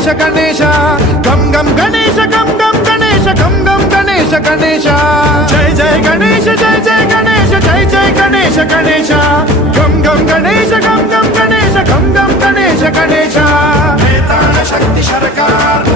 గణేశ గణేశ గం గం గణేశ గం గం గణేశ గం గం గణేశ గణేశ జయ జయ గణేశ జయ జయ గణేశ జయ జయ గణేశ గణేశ గం గం గణేశ గం గం గణేశ గం గం గణేశ గణేశ శక్తి సర్కార్